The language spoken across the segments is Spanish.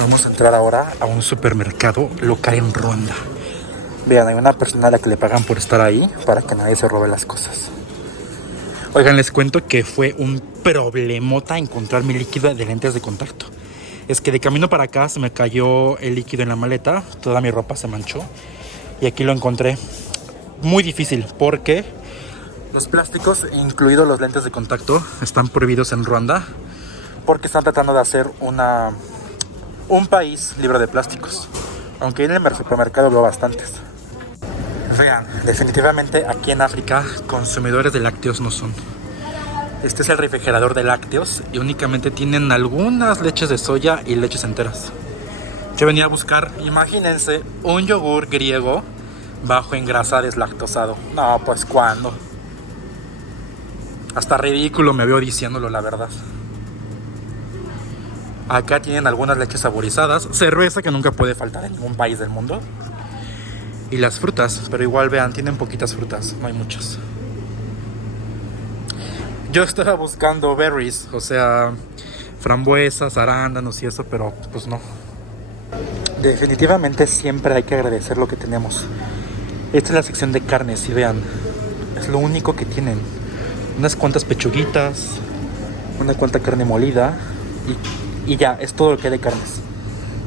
Vamos a entrar ahora a un supermercado local en Ruanda. Vean, hay una persona a la que le pagan por estar ahí para que nadie se robe las cosas. Oigan, les cuento que fue un problemota encontrar mi líquido de lentes de contacto. Es que de camino para acá se me cayó el líquido en la maleta, toda mi ropa se manchó y aquí lo encontré. Muy difícil porque los plásticos, incluidos los lentes de contacto, están prohibidos en Ruanda porque están tratando de hacer un país libre de plásticos. Aunque en el supermercado veo bastantes. Vean, definitivamente aquí en África consumidores de lácteos no son. Este es el refrigerador de lácteos y únicamente tienen algunas leches de soya y leches enteras. Yo venía a buscar, imagínense, un yogur griego bajo en grasa deslactosado. No, pues ¿cuándo? Hasta ridículo me veo diciéndolo, la verdad. Acá tienen algunas leches saborizadas, cerveza que nunca puede faltar en ningún país del mundo. Y las frutas, pero igual vean, tienen poquitas frutas, no hay muchas. Yo estaba buscando berries, o sea, frambuesas, arándanos y eso, pero pues no. Definitivamente siempre hay que agradecer lo que tenemos. Esta es la sección de carnes y vean, es lo único que tienen. Unas cuantas pechuguitas, una cuanta carne molida y ya, es todo lo que hay de carnes.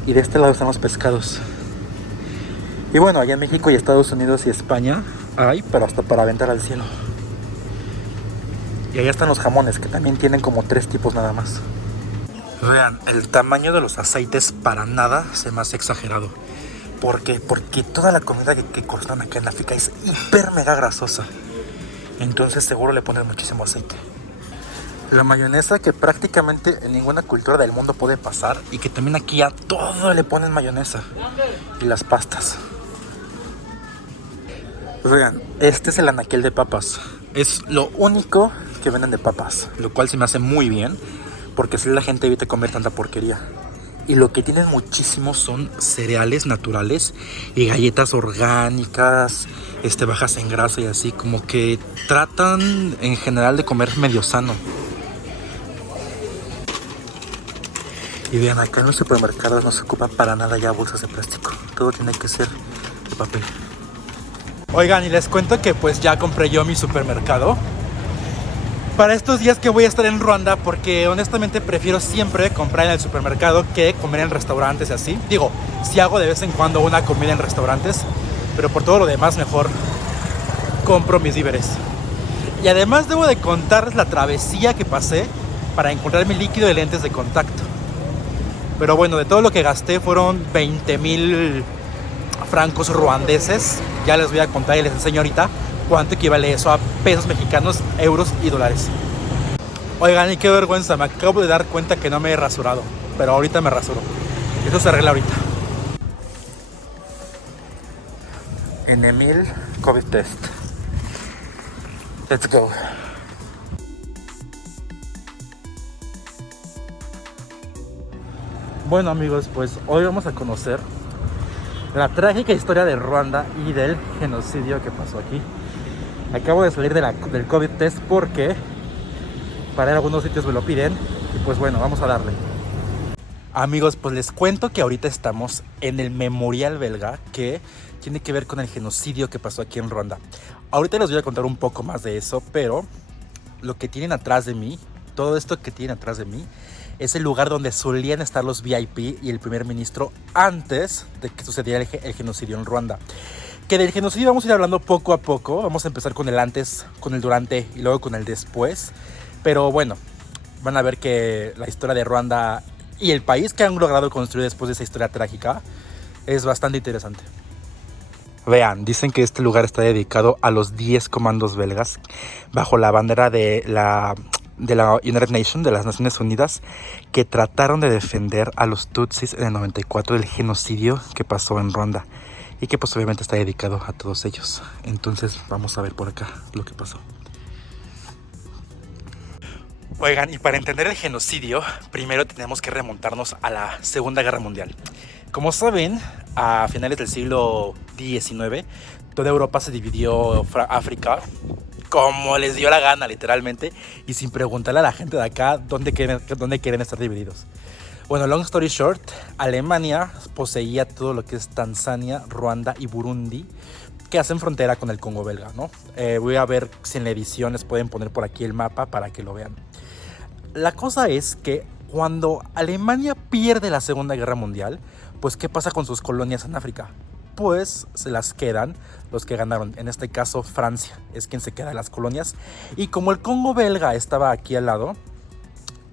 Y de este lado están los pescados. Y bueno, allá en México y Estados Unidos y España hay, pero hasta para aventar al cielo. Y allá están los jamones, que también tienen como 3 tipos nada más. Vean, el tamaño de los aceites para nada se me hace exagerado. ¿Por qué? Porque toda la comida que cortan acá en África es hiper mega grasosa. Entonces seguro le ponen muchísimo aceite. La mayonesa, que prácticamente en ninguna cultura del mundo puede pasar, y que también aquí a todo le ponen mayonesa. Y las pastas. Vean, este es el anaquel de papas. Es lo único que venden de papas, lo cual se me hace muy bien, porque así la gente evita comer tanta porquería. Y lo que tienen muchísimo son cereales naturales y galletas orgánicas, bajas en grasa y así, como que tratan en general de comer medio sano. Y vean, acá en los supermercados no se ocupan para nada ya bolsas de plástico, todo tiene que ser de papel. Oigan, y les cuento que pues ya compré yo mi supermercado para estos días que voy a estar en Ruanda, porque honestamente prefiero siempre comprar en el supermercado que comer en restaurantes y así. Digo, si hago de vez en cuando una comida en restaurantes, pero por todo lo demás mejor compro mis víveres. Y además debo de contarles la travesía que pasé para encontrar mi líquido de lentes de contacto. Pero bueno, de todo lo que gasté fueron 20,000 francos ruandeses. Ya les voy a contar y les enseño ahorita cuánto equivale eso a pesos mexicanos, euros y dólares. Oigan, y qué vergüenza, me acabo de dar cuenta que no me he rasurado, pero ahorita me rasuro. Eso se arregla ahorita. En Emil COVID test. Let's go. Bueno amigos, pues hoy vamos a conocer la trágica historia de Ruanda y del genocidio que pasó aquí. Acabo de salir del COVID test porque para ir a algunos sitios me lo piden. Y pues bueno, vamos a darle. Amigos, pues les cuento que ahorita estamos en el memorial belga que tiene que ver con el genocidio que pasó aquí en Ruanda. Ahorita les voy a contar un poco más de eso, pero lo que tienen atrás de mí, todo esto que tienen atrás de mí, es el lugar donde solían estar los VIP y el primer ministro antes de que sucediera el genocidio en Ruanda. Que del genocidio vamos a ir hablando poco a poco. Vamos a empezar con el antes, con el durante y luego con el después. Pero bueno, van a ver que la historia de Ruanda y el país que han logrado construir después de esa historia trágica es bastante interesante. Vean, dicen que este lugar está dedicado a los 10 comandos belgas bajo la bandera de la United Nations, de las Naciones Unidas, que trataron de defender a los Tutsis en el 94 del genocidio que pasó en Ruanda y que pues obviamente está dedicado a todos ellos. Entonces vamos a ver por acá lo que pasó. Oigan, y para entender el genocidio, primero tenemos que remontarnos a la Segunda Guerra Mundial. Como saben, a finales del siglo XIX, toda Europa se dividió África como les dio la gana, literalmente, y sin preguntarle a la gente de acá dónde quieren estar divididos. Bueno, long story short, Alemania poseía todo lo que es Tanzania, Ruanda y Burundi, que hacen frontera con el Congo belga, ¿no? Voy a ver si en la edición les pueden poner por aquí el mapa para que lo vean. La cosa es que cuando Alemania pierde la Segunda Guerra Mundial, pues ¿qué pasa con sus colonias en África? Pues se las quedan los que ganaron. En este caso Francia es quien se queda en las colonias. Y como el Congo belga estaba aquí al lado,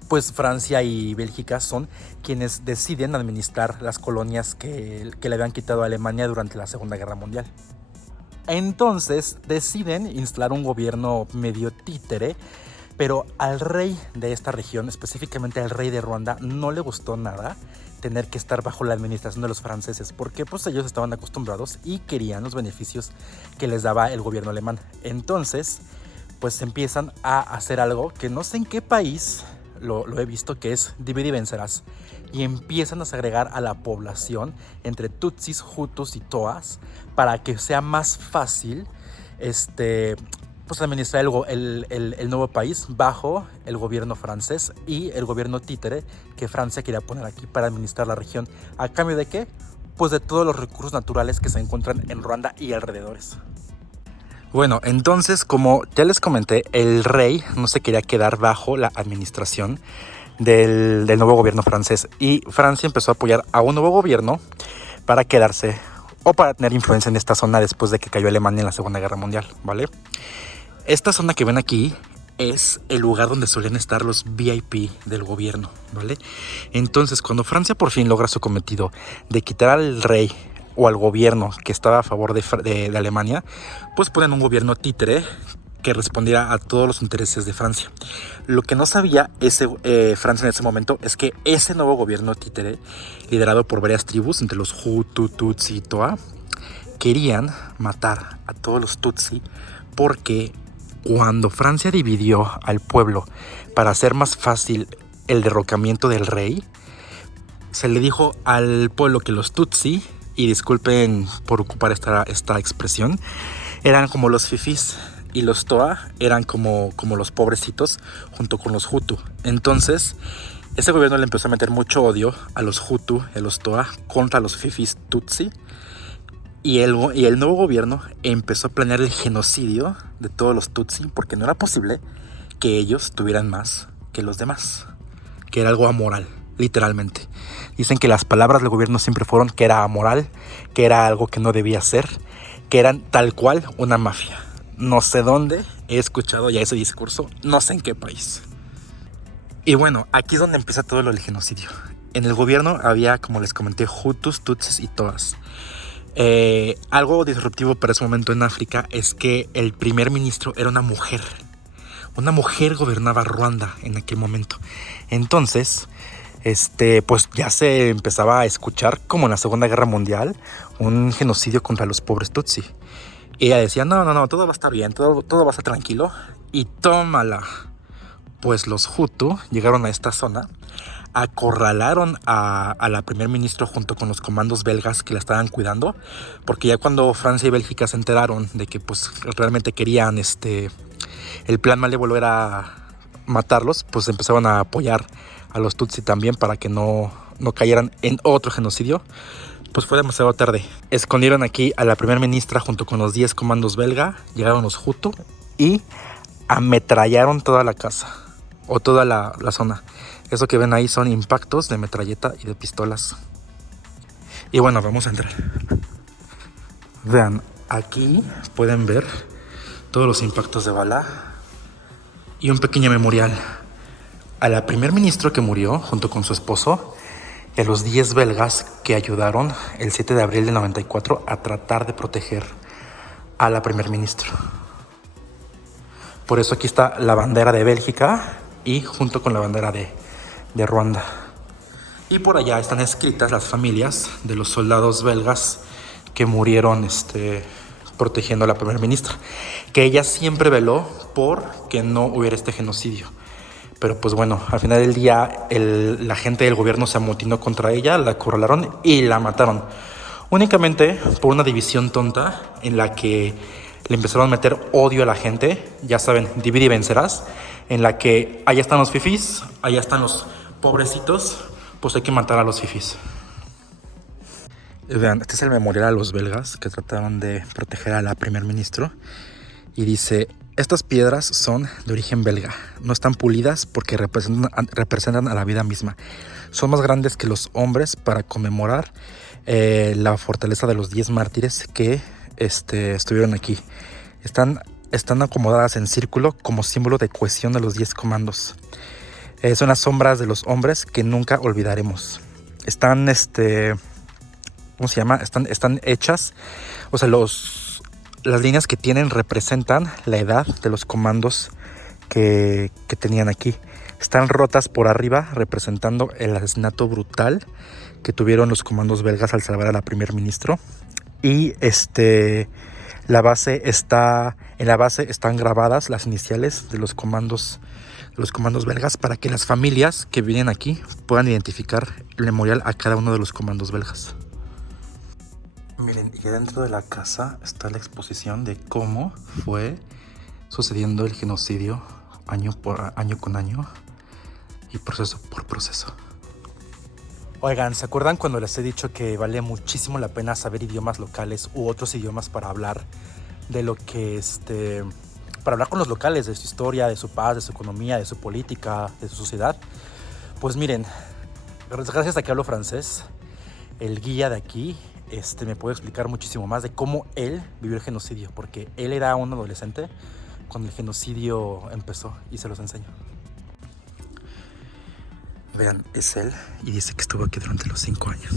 pues Francia y Bélgica son quienes deciden administrar las colonias que le habían quitado a Alemania durante la Segunda Guerra Mundial. Entonces deciden instalar un gobierno medio títere, pero al rey de esta región, específicamente al rey de Ruanda, no le gustó nada tener que estar bajo la administración de los franceses, porque pues ellos estaban acostumbrados y querían los beneficios que les daba el gobierno alemán. Entonces, pues empiezan a hacer algo que no sé en qué país lo he visto, que es divide y vencerás. Y empiezan a segregar a la población entre tutsis, hutus y toas para que sea más fácil pues administrar el nuevo país bajo el gobierno francés y el gobierno títere que Francia quería poner aquí para administrar la región. ¿A cambio de qué? Pues de todos los recursos naturales que se encuentran en Ruanda y alrededores. Bueno, entonces, como ya les comenté, el rey no se quería quedar bajo la administración del nuevo gobierno francés, y Francia empezó a apoyar a un nuevo gobierno para quedarse o para tener influencia en esta zona después de que cayó Alemania en la Segunda Guerra Mundial, ¿vale? Esta zona que ven aquí es el lugar donde solían estar los VIP del gobierno, ¿vale? Entonces, cuando Francia por fin logra su cometido de quitar al rey o al gobierno que estaba a favor de Alemania, pues ponen un gobierno títere que respondiera a todos los intereses de Francia. Lo que no sabía Francia en ese momento es que ese nuevo gobierno títere, liderado por varias tribus, entre los Hutu, Tutsi y Toa, querían matar a todos los Tutsi, porque cuando Francia dividió al pueblo para hacer más fácil el derrocamiento del rey, se le dijo al pueblo que los Tutsi, y disculpen por ocupar esta expresión, eran como los fifís, y los Toa eran como los pobrecitos junto con los Hutu. Entonces ese gobierno le empezó a meter mucho odio a los Hutu y a los Toa contra los fifís Tutsi, y el nuevo gobierno empezó a planear el genocidio de todos los Tutsi, porque no era posible que ellos tuvieran más que los demás, que era algo amoral. Literalmente. Dicen que las palabras del gobierno siempre fueron que era amoral, que era algo que no debía ser, que eran tal cual una mafia. No sé dónde he escuchado ya ese discurso, no sé en qué país. Y bueno, aquí es donde empieza todo lo del genocidio. En el gobierno había, como les comenté, Hutus, Tutsis y Toas. Algo disruptivo para ese momento en África es que el primer ministro era una mujer. Una mujer gobernaba Ruanda en aquel momento. Entonces, pues ya se empezaba a escuchar, como en la Segunda Guerra Mundial, un genocidio contra los pobres Tutsi. Y ella decía, no, todo va a estar bien, todo va a estar tranquilo. Y tómala. Pues los Hutu llegaron a esta zona, acorralaron a la primer ministro junto con los comandos belgas que la estaban cuidando, porque ya cuando Francia y Bélgica se enteraron de que pues realmente querían el plan malévolo era matarlos, pues empezaron a apoyar a los Tutsi también para que no cayeran en otro genocidio. Pues fue demasiado tarde. Escondieron aquí a la primera ministra junto con los 10 comandos belga, llegaron los Hutu y ametrallaron toda la casa o toda la zona. Eso que ven ahí son impactos de metralleta y de pistolas. Y bueno, vamos a entrar. Vean, aquí pueden ver todos los impactos de bala y un pequeño memorial a la primer ministro que murió junto con su esposo y a los 10 belgas que ayudaron el 7 de abril del 94 a tratar de proteger a la primer ministro. Por eso aquí está la bandera de Bélgica y junto con la bandera de Ruanda. Y por allá están escritas las familias de los soldados belgas que murieron protegiendo a la primera ministra, que ella siempre veló por que no hubiera este genocidio. Pero pues bueno, al final del día la gente del gobierno se amotinó contra ella, la acorralaron y la mataron. Únicamente por una división tonta en la que le empezaron a meter odio a la gente. Ya saben, divide y vencerás. En la que allá están los fifís, allá están los pobrecitos, pues hay que matar a los fifis. Vean, este es el memorial a los belgas que trataron de proteger a la primer ministro. Y dice, estas piedras son de origen belga. No están pulidas porque representan a la vida misma. Son más grandes que los hombres para conmemorar la fortaleza de los 10 mártires que estuvieron aquí. Están acomodadas en círculo como símbolo de cohesión de los 10 comandos. Son las sombras de los hombres que nunca olvidaremos. Están, ¿cómo se llama? Están hechas, o sea, las líneas que tienen representan la edad de los comandos que tenían aquí. Están rotas por arriba, representando el asesinato brutal que tuvieron los comandos belgas al salvar a la primer ministro. Y en la base están grabadas las iniciales de los comandos belgas para que las familias que vienen aquí puedan identificar el memorial a cada uno de los comandos belgas. Miren, y dentro de la casa está la exposición de cómo fue sucediendo el genocidio año con año y proceso por proceso. Oigan, ¿se acuerdan cuando les he dicho que vale muchísimo la pena saber idiomas locales u otros idiomas para hablar de lo que para hablar con los locales, de su historia, de su paz, de su economía, de su política, de su sociedad? Pues miren, gracias a que hablo francés, el guía de aquí me puede explicar muchísimo más de cómo él vivió el genocidio, porque él era un adolescente cuando el genocidio empezó, y se los enseño. Vean, es él y dice que estuvo aquí durante los 5 años.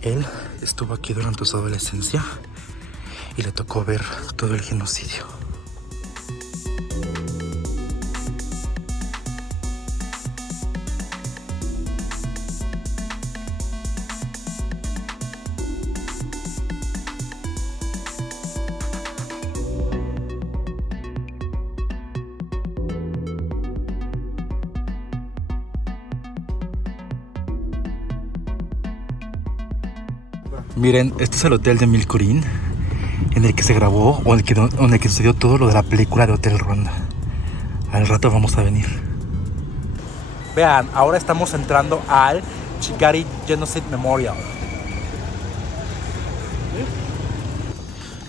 Él estuvo aquí durante su adolescencia y le tocó ver todo el genocidio. Miren, este es el hotel de Milcorín, en el que se grabó o en el que sucedió todo lo de la película de Hotel Rwanda. Al rato vamos a venir. Vean, ahora estamos entrando al Kigali Genocide Memorial.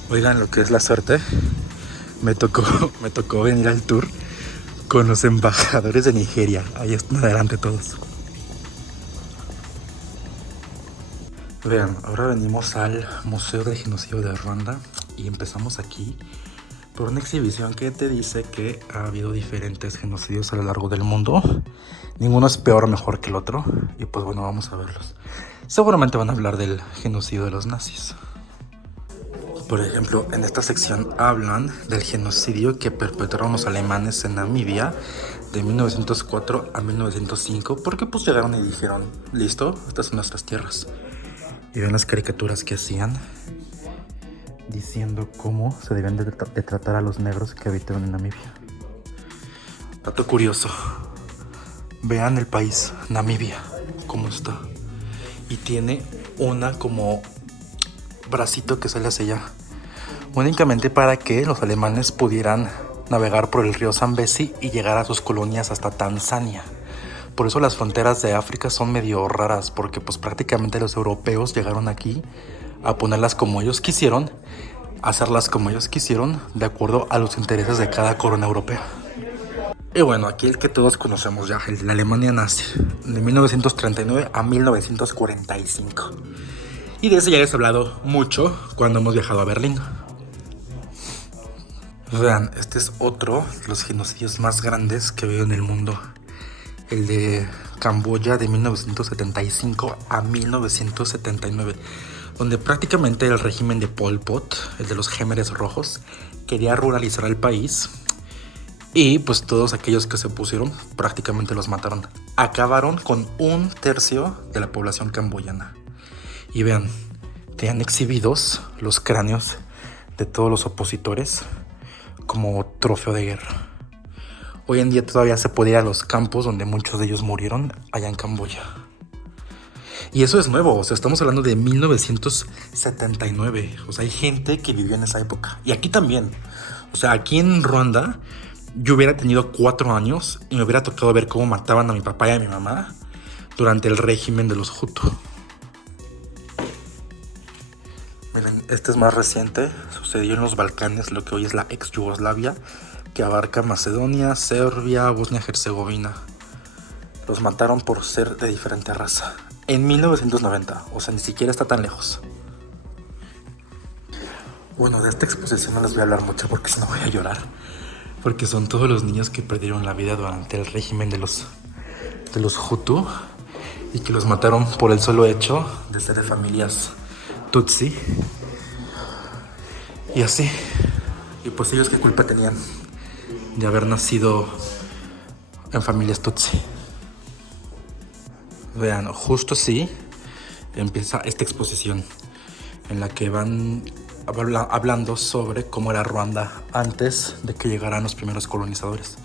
Oigan, lo que es la suerte, me tocó venir al tour con los embajadores de Nigeria. Ahí están adelante todos. Vean, ahora venimos al Museo del Genocidio de Ruanda y empezamos aquí por una exhibición que te dice que ha habido diferentes genocidios a lo largo del mundo. Ninguno es peor o mejor que el otro y pues bueno, vamos a verlos. Seguramente van a hablar del genocidio de los nazis. Por ejemplo, en esta sección hablan del genocidio que perpetraron los alemanes en Namibia de 1904 a 1905 porque pues llegaron y dijeron, listo, estas son nuestras tierras. Y ven las caricaturas que hacían diciendo cómo se deben de tratar a los negros que habitaban en Namibia. Dato curioso, vean el país, Namibia, cómo está. Y tiene una como bracito que sale hacia allá, únicamente para que los alemanes pudieran navegar por el río Zambezi y llegar a sus colonias hasta Tanzania. Por eso las fronteras de África son medio raras, porque pues prácticamente los europeos llegaron aquí a ponerlas como ellos quisieron, hacerlas como ellos quisieron, de acuerdo a los intereses de cada corona europea. Y bueno, aquí el que todos conocemos ya, el de la Alemania nazi, de 1939 a 1945. Y de ese ya les he hablado mucho cuando hemos viajado a Berlín. Vean, este es otro de los genocidios más grandes que veo en el mundo. El de Camboya de 1975 a 1979, donde prácticamente el régimen de Pol Pot, el de los Gémeres Rojos, quería ruralizar el país y pues todos aquellos que se opusieron prácticamente los mataron. Acabaron con 1/3 de la población camboyana. Y vean, tenían exhibidos los cráneos de todos los opositores como trofeo de guerra. Hoy en día todavía se puede ir a los campos donde muchos de ellos murieron allá en Camboya. Y eso es nuevo, o sea, estamos hablando de 1979. O sea, hay gente que vivió en esa época. Y aquí también. O sea, aquí en Ruanda yo hubiera tenido 4 años y me hubiera tocado ver cómo mataban a mi papá y a mi mamá durante el régimen de los Hutu. Miren, este es más reciente. Sucedió en los Balcanes, lo que hoy es la ex Yugoslavia, que abarca Macedonia, Serbia, Bosnia-Herzegovina. Los mataron por ser de diferente raza. En 1990, o sea, ni siquiera está tan lejos. Bueno, de esta exposición no les voy a hablar mucho porque si no voy a llorar. Porque son todos los niños que perdieron la vida durante el régimen de los Hutu y que los mataron por el solo hecho de ser de familias Tutsi. Y así. Y pues ellos qué culpa tenían de haber nacido en familias Tutsi. Vean, justo así empieza esta exposición en la que van hablando sobre cómo era Ruanda antes de que llegaran los primeros colonizadores.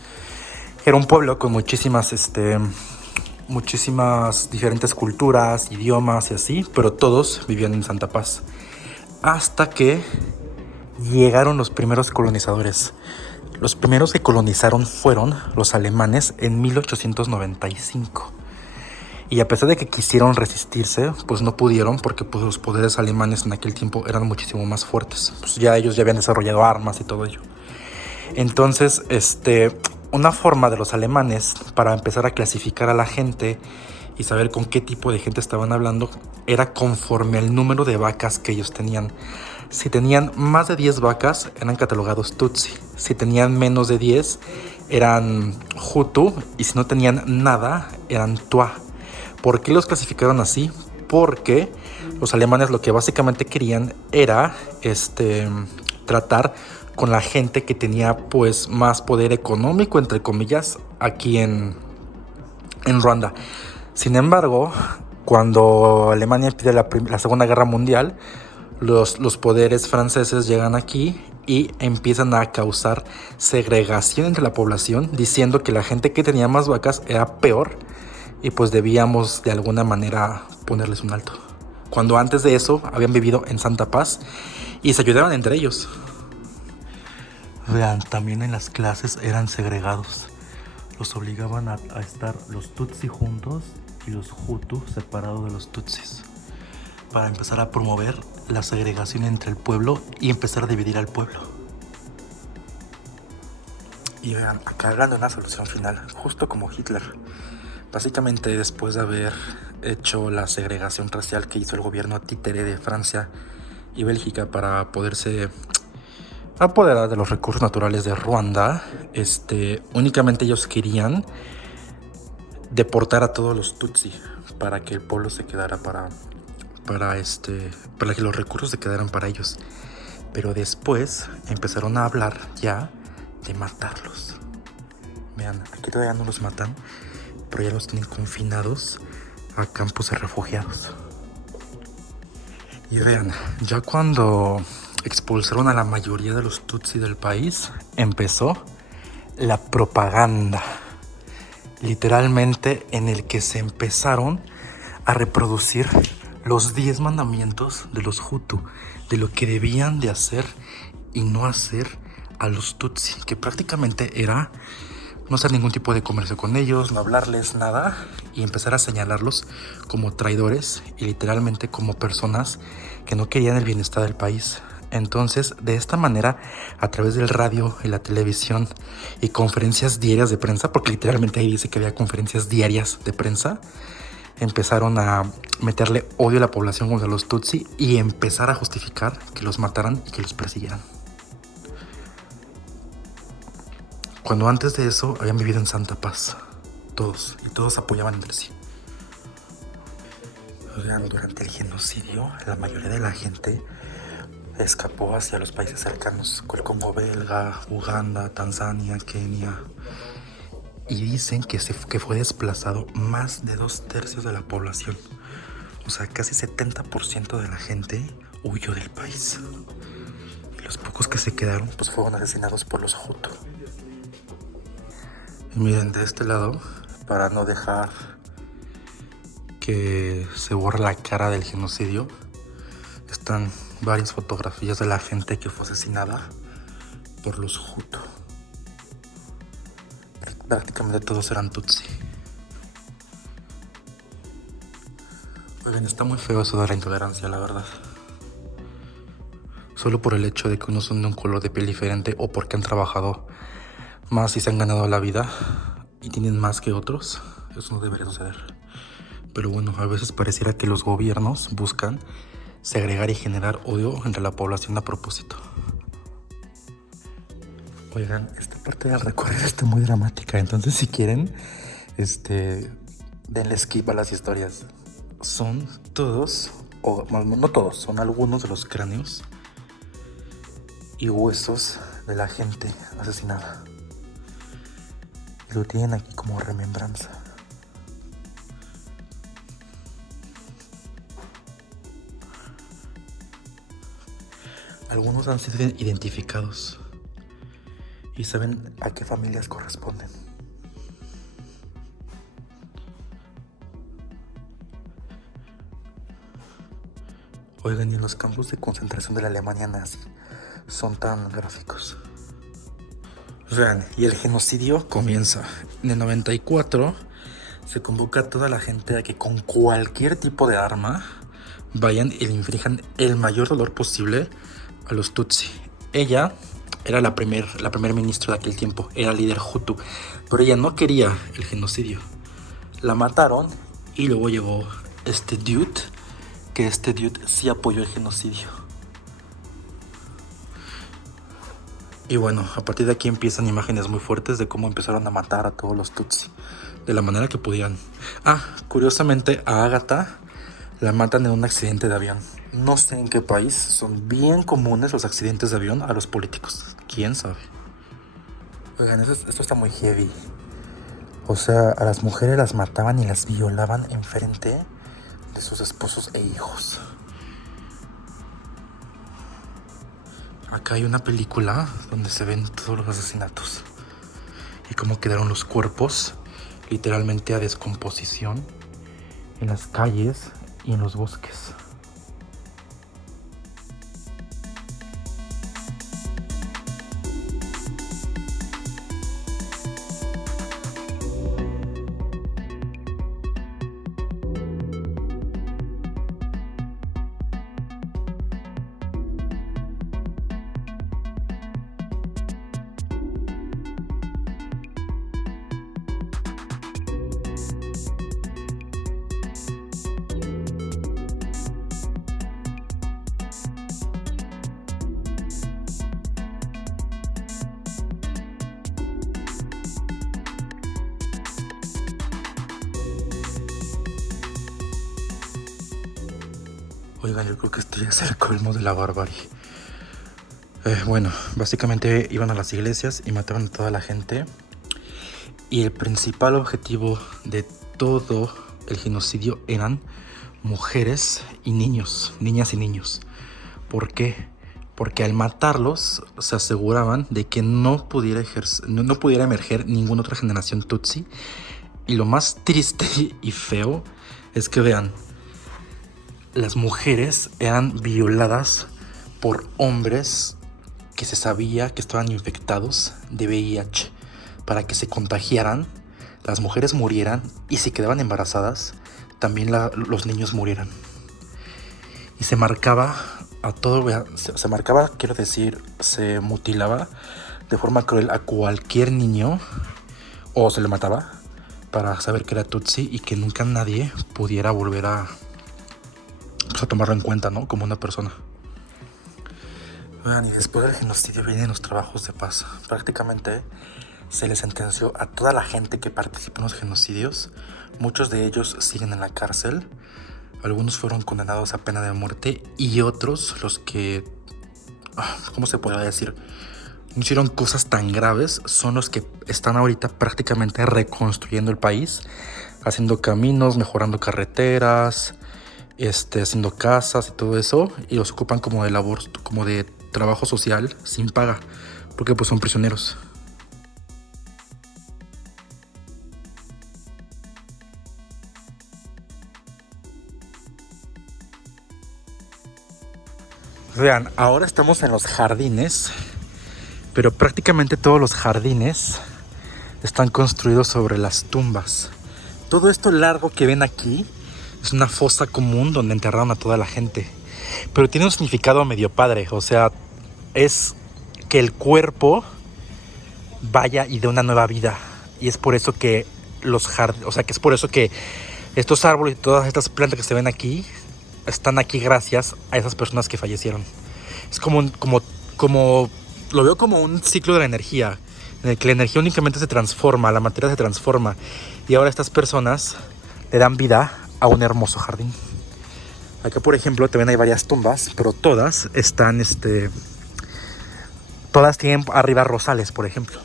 Era un pueblo con muchísimas diferentes culturas, idiomas y así, pero todos vivían en Santa Paz. Hasta que llegaron los primeros colonizadores. Los primeros que colonizaron fueron los alemanes en 1895. Y a pesar de que quisieron resistirse, pues no pudieron porque pues, los poderes alemanes en aquel tiempo eran muchísimo más fuertes. Pues ya ellos ya habían desarrollado armas y todo ello. Entonces, una forma de los alemanes para empezar a clasificar a la gente y saber con qué tipo de gente estaban hablando era conforme al número de vacas que ellos tenían. Si tenían más de 10 vacas, eran catalogados Tutsi. Si tenían menos de 10, eran Hutu. Y si no tenían nada, eran Twa. ¿Por qué los clasificaron así? Porque los alemanes lo que básicamente querían era tratar con la gente que tenía pues más poder económico, entre comillas, aquí en Ruanda. Sin embargo, cuando Alemania pide la Segunda Guerra Mundial, los poderes franceses llegan aquí y empiezan a causar segregación entre la población, diciendo que la gente que tenía más vacas era peor y pues debíamos de alguna manera ponerles un alto. Cuando antes de eso habían vivido en Santa Paz y se ayudaban entre ellos. Vean, también en las clases eran segregados. Los obligaban a estar los Tutsi juntos y los Hutu separados de los Tutsis, para empezar a promover la segregación entre el pueblo y empezar a dividir al pueblo. Y vean, acá hablan de una solución final, justo como Hitler. Básicamente, después de haber hecho la segregación racial que hizo el gobierno títere de Francia y Bélgica para poderse apoderar de los recursos naturales de Ruanda, únicamente ellos querían deportar a todos los Tutsi para que el pueblo se quedara para que los recursos se quedaran para ellos. Pero después empezaron a hablar ya de matarlos. Vean, aquí todavía no los matan, pero ya los tienen confinados a campos de refugiados. Y vean, ya cuando expulsaron a la mayoría de los Tutsi del país, empezó la propaganda, literalmente, en el que se empezaron a reproducir los 10 mandamientos de los Hutu, de lo que debían de hacer y no hacer a los Tutsi, que prácticamente era no hacer ningún tipo de comercio con ellos, no hablarles nada y empezar a señalarlos como traidores y literalmente como personas que no querían el bienestar del país. Entonces, de esta manera, a través del radio y la televisión y conferencias diarias de prensa, porque literalmente ahí dice que había conferencias diarias de prensa, empezaron a meterle odio a la población contra los Tutsi y empezar a justificar que los mataran y que los persiguieran. Cuando antes de eso habían vivido en Santa Paz, todos, y todos apoyaban entre sí. Durante el genocidio, la mayoría de la gente escapó hacia los países cercanos, como Belga, Uganda, Tanzania, Kenia. Y dicen que fue desplazado más de 2/3 de la población. O sea, casi 70% de la gente huyó del país. Y los pocos que se quedaron, pues fueron asesinados por los Hutu. Y miren, de este lado, para no dejar que se borra la cara del genocidio, están varias fotografías de la gente que fue asesinada por los Hutu. Prácticamente todos eran Tutsi. Oigan, está muy feo eso de la intolerancia, la verdad. Solo por el hecho de que unos son de un color de piel diferente o porque han trabajado más y se han ganado la vida y tienen más que otros, eso no debería suceder. Pero bueno, a veces pareciera que los gobiernos buscan segregar y generar odio entre la población a propósito. Oigan, esta parte del recorrido está muy dramática, entonces si quieren, denle skip a las historias. Son todos, o no todos, son algunos de los cráneos y huesos de la gente asesinada. Y lo tienen aquí como remembranza. Algunos han sido identificados y saben a qué familias corresponden. Oigan, y en los campos de concentración de la Alemania nazi son tan gráficos. Vean, y el genocidio comienza. En el 94 se convoca a toda la gente a que con cualquier tipo de arma vayan y le inflijan el mayor dolor posible a los Tutsi. Ella era la primer ministra de aquel tiempo, era líder Hutu, pero ella no quería el genocidio. La mataron y luego llegó este dude sí apoyó el genocidio. Y bueno, a partir de aquí empiezan imágenes muy fuertes de cómo empezaron a matar a todos los Tutsi de la manera que podían. Curiosamente a Ágata la matan en un accidente de avión. No sé en qué país son bien comunes los accidentes de avión a los políticos. ¿Quién sabe? Oigan, esto está muy heavy. O sea, a las mujeres las mataban y las violaban enfrente de sus esposos e hijos. Acá hay una película donde se ven todos los asesinatos y cómo quedaron los cuerpos literalmente a descomposición en las calles y en los bosques. Oigan, yo creo que esto ya es el colmo de la barbarie. Bueno, básicamente iban a las iglesias y mataban a toda la gente. Y el principal objetivo de todo el genocidio eran mujeres y niños, niñas y niños. ¿Por qué? Porque al matarlos se aseguraban de que no pudiera emerger ninguna otra generación Tutsi. Y lo más triste y feo es que vean, las mujeres eran violadas por hombres que se sabía que estaban infectados de VIH para que se contagiaran, las mujeres murieran y si quedaban embarazadas, también los niños murieran. Y se marcaba a todo, se marcaba, quiero decir, se mutilaba de forma cruel a cualquier niño o se le mataba para saber que era Tutsi y que nunca nadie pudiera volver a tomarlo en cuenta, ¿no? Como una persona. Vean, y después del genocidio vienen los trabajos de paz. Prácticamente se les sentenció a toda la gente que participó en los genocidios. Muchos de ellos siguen en la cárcel. Algunos fueron condenados a pena de muerte y otros, los que, ¿cómo se podría decir? No hicieron cosas tan graves, son los que están ahorita prácticamente reconstruyendo el país, haciendo caminos, mejorando carreteras, haciendo casas y todo eso, y los ocupan como de labor, como de trabajo social sin paga, porque pues son prisioneros. Vean, ahora estamos en los jardines, pero prácticamente todos los jardines están construidos sobre las tumbas. Todo esto largo que ven aquí es una fosa común donde enterraron a toda la gente. Pero tiene un significado medio padre, o sea, es que el cuerpo vaya y dé una nueva vida. Y es por eso que los jardines, o sea, que es por eso que estos árboles y todas estas plantas que se ven aquí están aquí gracias a esas personas que fallecieron. Es como lo veo como un ciclo de la energía, en el que la energía únicamente se transforma, la materia se transforma, y ahora estas personas le dan vida a un hermoso jardín. Acá, por ejemplo, también hay varias tumbas, pero todas están, todas tienen arriba rosales, por ejemplo.